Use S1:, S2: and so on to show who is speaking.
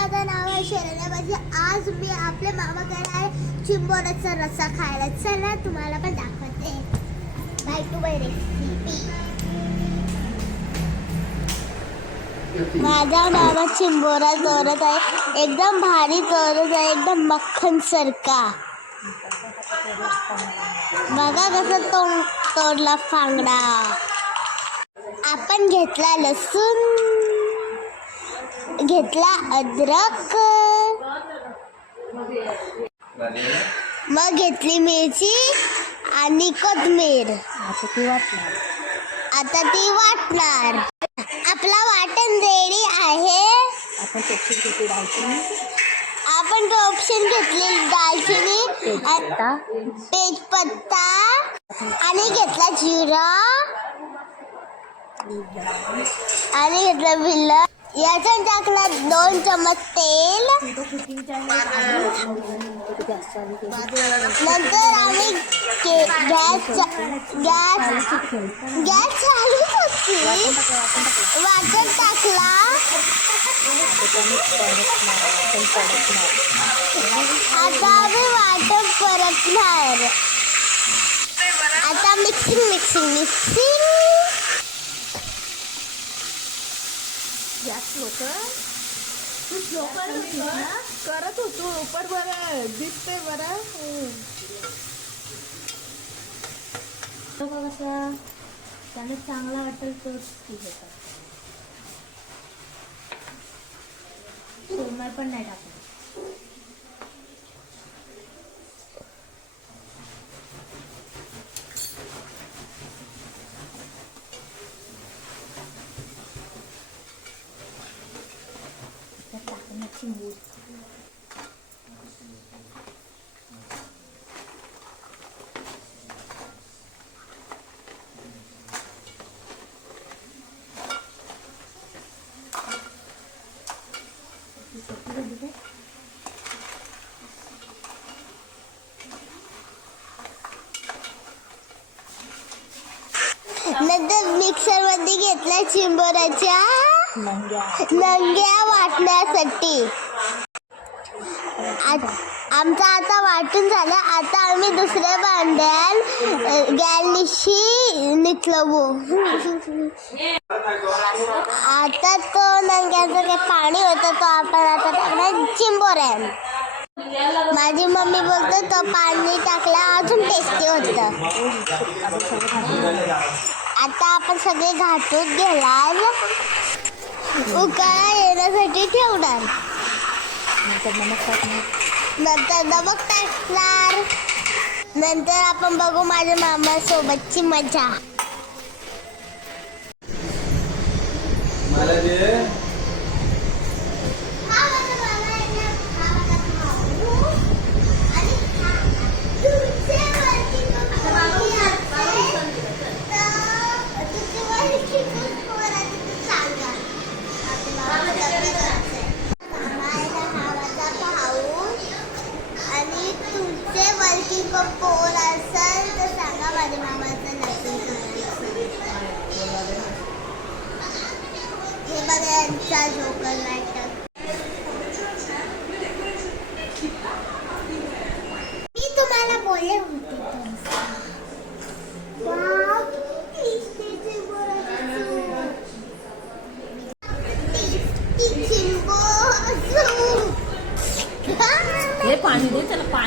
S1: माझं नाव आहे शरण्या. माझी आज मी आपल्या मामा आहे चिंबोराचा रस्सा खायला. चला तुम्हाला पण दाखवते. बाय टू बाय रेसिपी माझा मामा चिंबोरा चोरत आहे. एकदम भारी चोरत आहे. एकदम मक्खन सारखा. बघा कसं तोंड तोडला फांगडा. आपण घेतला लसूण. घेतला अद्रक. मग घेतली मिरची आणि कोथमीर.
S2: आता ती वाटणार.
S1: आता ती वाटणार. आपला वाटण रेडी आहे.
S2: आपण पेप्सी घेतली दालचिनी.
S1: आपण तो ऑप्शन घेतली दालचिनी
S2: तेजपत्ता.
S1: तेजपत्ता आणि घेतला जिरा. आणि घेतलं बिल्ल याच्यात टाकला दोन चमच तेल. नंतर आम्ही गॅस गॅस गॅस चालू होती. वाटण टाकला. आता आम्ही वाटण परतणार. आता मिक्सिंग मिक्सिंग मिक्सिंग
S2: गॅस लोक करत होतो पण बरं दिसते बरं.
S3: कसा त्याला चांगला वाटेल तोच ती घेतात सोमवार पण नाही टाकत टाकण्याची
S1: नंतर मिक्सरमध्ये घेतला चिंबोराच्या लंग्या वाटण्यासाठी. आ- आमचं आता वाटून झालं. आता आम्ही दुसऱ्या भांड्याल गॅलशी नितलवू आता तो नंग्याचं काही पाणी होतं तो आपण आता टाकणार आहे माझी मम्मी बोलतो तो पाणी टाकला अजून टेस्टी होतं. आता आपण सगळे घाटून गेला उकाळा येण्यासाठी ठेवणार?
S2: नंतर नमक टाकणार
S1: नंतर नमक टाकणार नंतर आपण बघू माझ्या मामा सोबतची मजा. आणखी पोर असेल तर सांगा माझ्या मामाचं नसेल हे बघा यांचा जोकर नाटक मी तुम्हाला बोलले होते
S2: हे पाणी दे त्याला पाणी